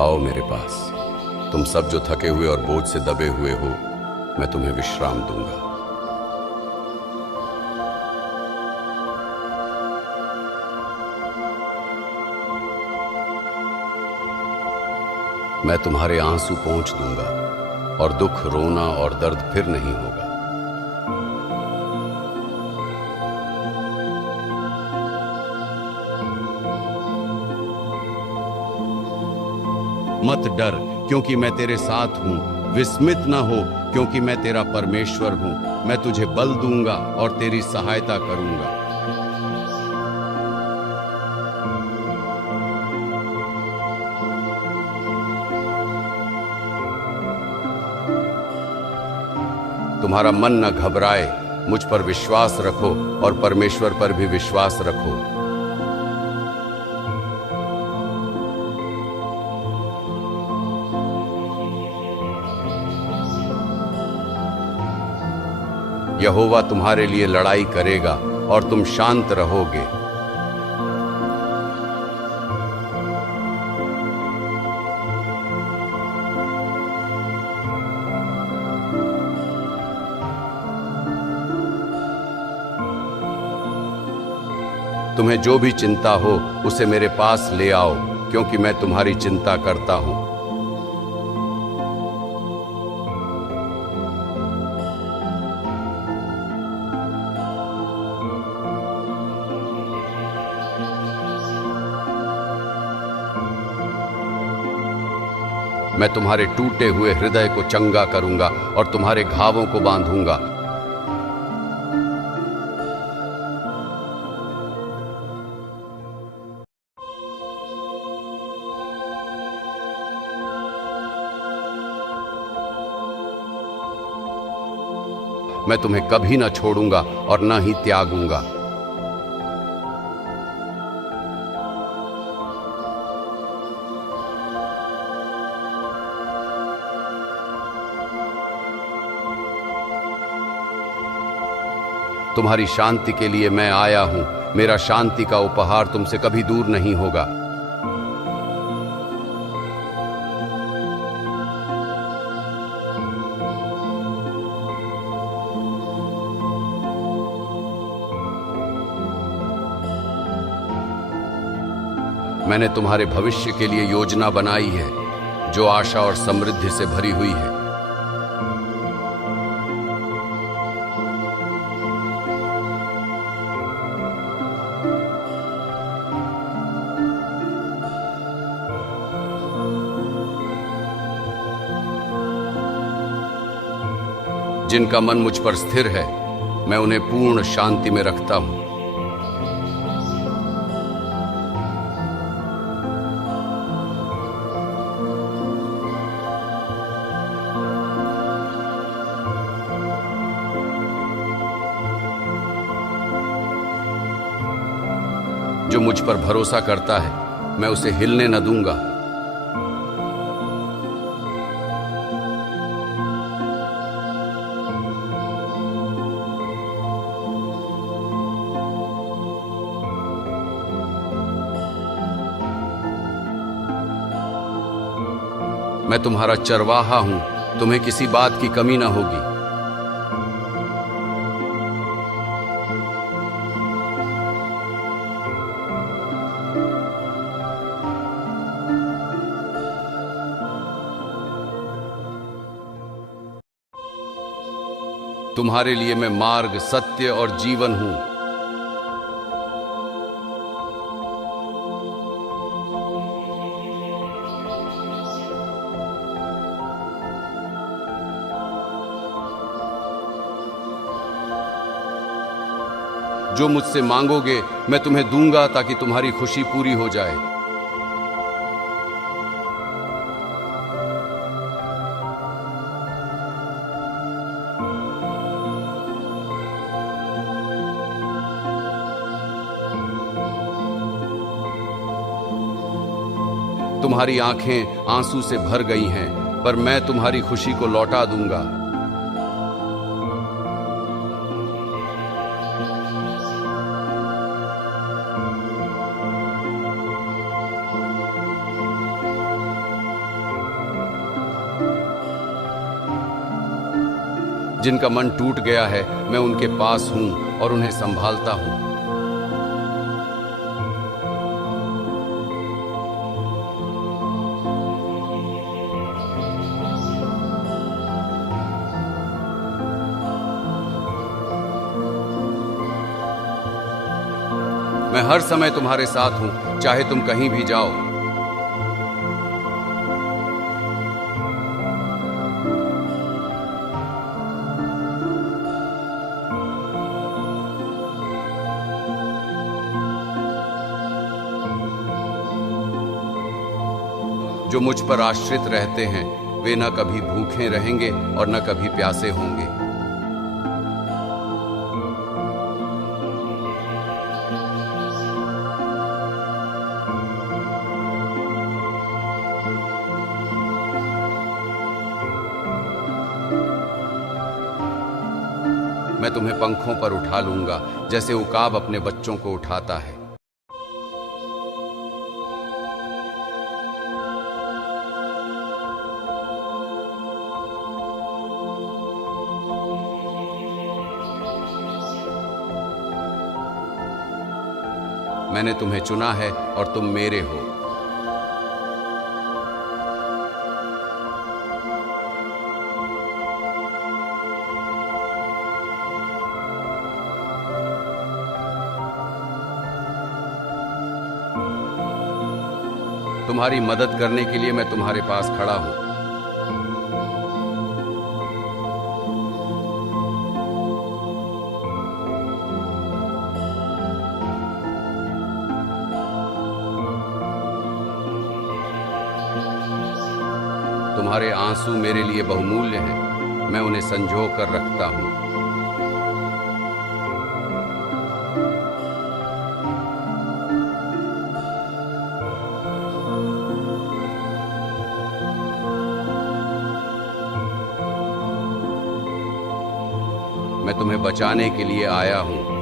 आओ मेरे पास। तुम सब जो थके हुए और बोझ से दबे हुए हो, मैं तुम्हें विश्राम दूंगा। मैं तुम्हारे आंसू पोंछ दूंगा और दुख, रोना और दर्द फिर नहीं होगा। मत डर, क्योंकि मैं तेरे साथ हूं। विस्मित न हो, क्योंकि मैं तेरा परमेश्वर हूं। मैं तुझे बल दूंगा और तेरी सहायता करूंगा। तुम्हारा मन न घबराए, मुझ पर विश्वास रखो और परमेश्वर पर भी विश्वास रखो। यहोवा तुम्हारे लिए लड़ाई करेगा और तुम शांत रहोगे। तुम्हें जो भी चिंता हो उसे मेरे पास ले आओ, क्योंकि मैं तुम्हारी चिंता करता हूं। मैं तुम्हारे टूटे हुए हृदय को चंगा करूंगा और तुम्हारे घावों को बांधूंगा। मैं तुम्हें कभी न छोड़ूंगा और न ही त्यागूंगा। तुम्हारी शांति के लिए मैं आया हूं। मेरा शांति का उपहार तुमसे कभी दूर नहीं होगा। मैंने तुम्हारे भविष्य के लिए योजना बनाई है, जो आशा और समृद्धि से भरी हुई है। जिनका मन मुझ पर स्थिर है, मैं उन्हें पूर्ण शांति में रखता हूं। जो मुझ पर भरोसा करता है, मैं उसे हिलने न दूंगा। मैं तुम्हारा चरवाहा हूं, तुम्हें किसी बात की कमी न होगी। तुम्हारे लिए मैं मार्ग, सत्य और जीवन हूं। जो मुझसे मांगोगे मैं तुम्हें दूंगा, ताकि तुम्हारी खुशी पूरी हो जाए। तुम्हारी आंखें आंसू से भर गई हैं, पर मैं तुम्हारी खुशी को लौटा दूंगा। जिनका मन टूट गया है, मैं उनके पास हूं और उन्हें संभालता हूं। मैं हर समय तुम्हारे साथ हूं, चाहे तुम कहीं भी जाओ। जो मुझ पर आश्रित रहते हैं, वे न कभी भूखे रहेंगे और न कभी प्यासे होंगे। मैं तुम्हें पंखों पर उठा लूंगा, जैसे उकाब अपने बच्चों को उठाता है। मैंने तुम्हें चुना है और तुम मेरे हो। तुम्हारी मदद करने के लिए मैं तुम्हारे पास खड़ा हूं। तुम्हारे आंसू मेरे लिए बहुमूल्य हैं, मैं उन्हें संजो कर रखता हूं। मैं तुम्हें बचाने के लिए आया हूं।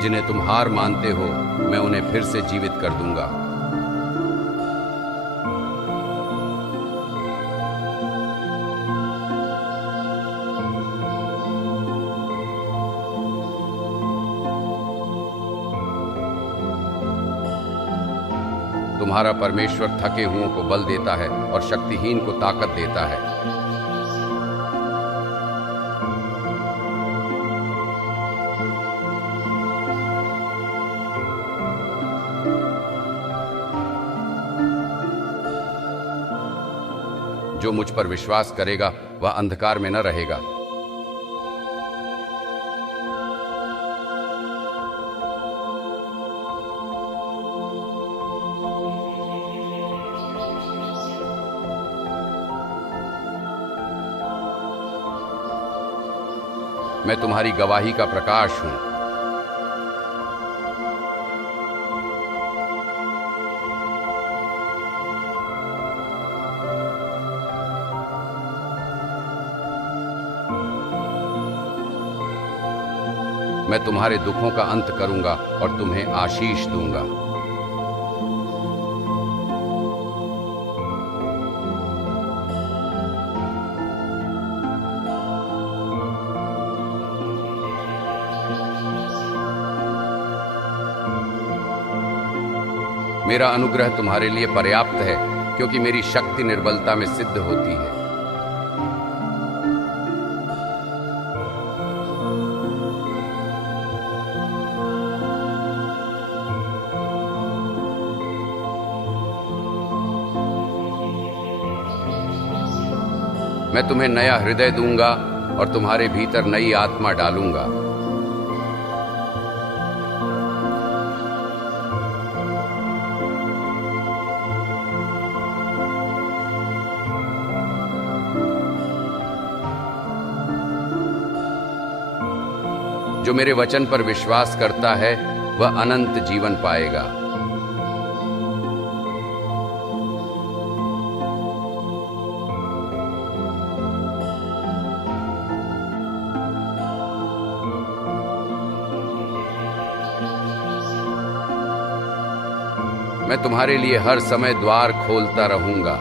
जिन्हें तुम हार मानते हो, मैं उन्हें फिर से जीवित कर दूंगा। तुम्हारा परमेश्वर थके हुओं को बल देता है और शक्तिहीन को ताकत देता है। जो मुझ पर विश्वास करेगा वह अंधकार में न रहेगा। मैं तुम्हारी गवाही का प्रकाश हूं। मैं तुम्हारे दुखों का अंत करूंगा और तुम्हें आशीष दूंगा। मेरा अनुग्रह तुम्हारे लिए पर्याप्त है, क्योंकि मेरी शक्ति निर्बलता में सिद्ध होती है। मैं तुम्हें नया हृदय दूंगा और तुम्हारे भीतर नई आत्मा डालूंगा। जो मेरे वचन पर विश्वास करता है वह अनंत जीवन पाएगा। मैं तुम्हारे लिए हर समय द्वार खोलता रहूंगा।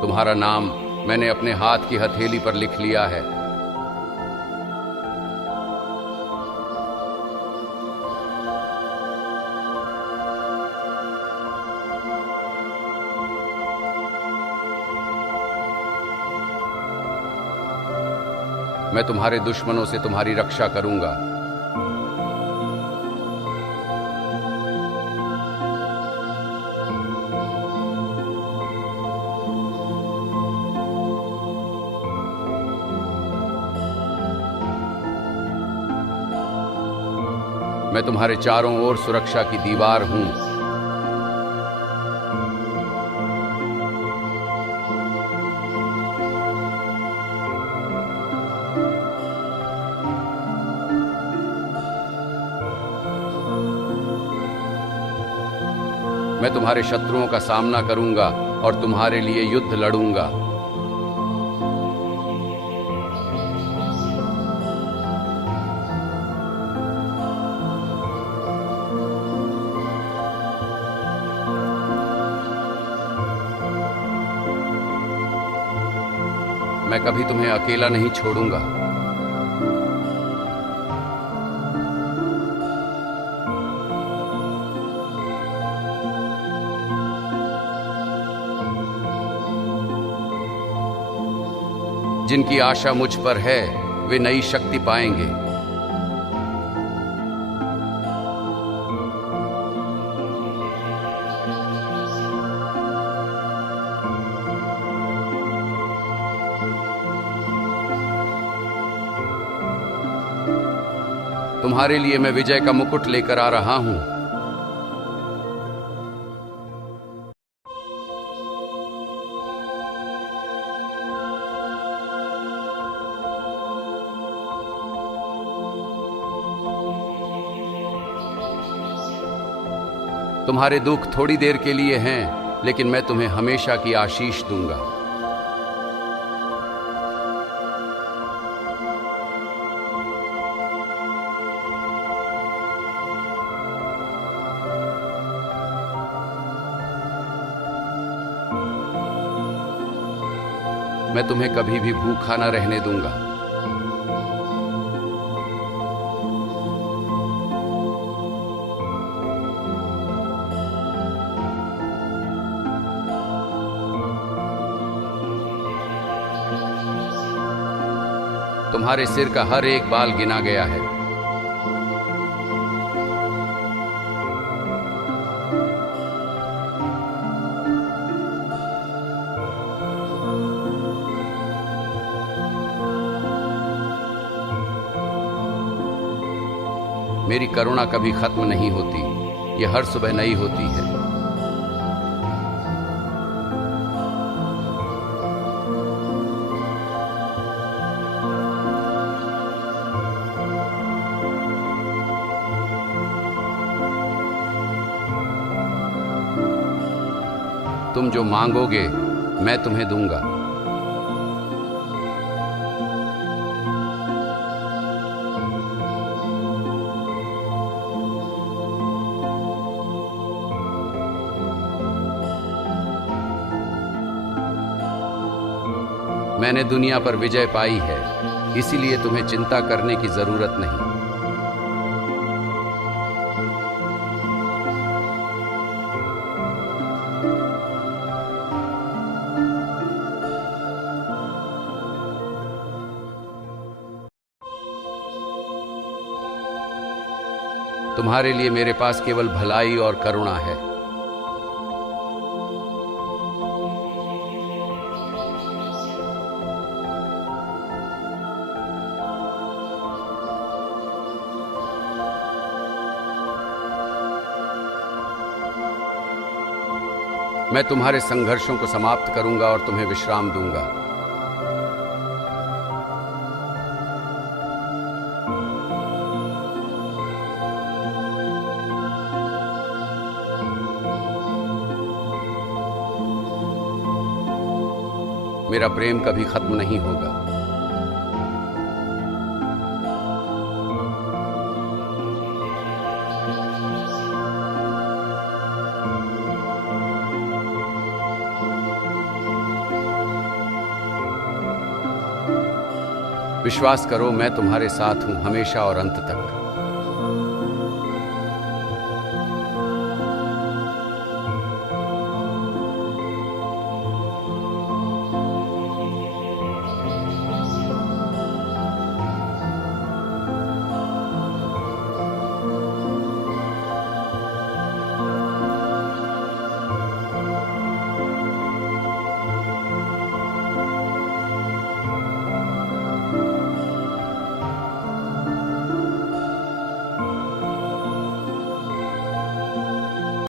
तुम्हारा नाम मैंने अपने हाथ की हथेली पर लिख लिया है। मैं तुम्हारे दुश्मनों से तुम्हारी रक्षा करूंगा। मैं तुम्हारे चारों ओर सुरक्षा की दीवार हूं। मैं तुम्हारे शत्रुओं का सामना करूंगा और तुम्हारे लिए युद्ध लड़ूंगा। मैं कभी तुम्हें अकेला नहीं छोड़ूंगा। जिनकी आशा मुझ पर है वे नई शक्ति पाएंगे। तुम्हारे लिए मैं विजय का मुकुट लेकर आ रहा हूं। तुम्हारे दुख थोड़ी देर के लिए हैं, लेकिन मैं तुम्हें हमेशा की आशीष दूंगा। मैं तुम्हें कभी भी भूखा न रहने दूंगा। तुम्हारे सिर का हर एक बाल गिना गया है। मेरी करुणा कभी खत्म नहीं होती, यह हर सुबह नई होती है। तुम जो मांगोगे मैं तुम्हें दूंगा। मैंने दुनिया पर विजय पाई है, इसीलिए तुम्हें चिंता करने की जरूरत नहीं। तुम्हारे लिए मेरे पास केवल भलाई और करुणा है। मैं तुम्हारे संघर्षों को समाप्त करूंगा और तुम्हें विश्राम दूंगा। मेरा प्रेम कभी खत्म नहीं होगा। विश्वास करो, मैं तुम्हारे साथ हूं हमेशा और अंत तक।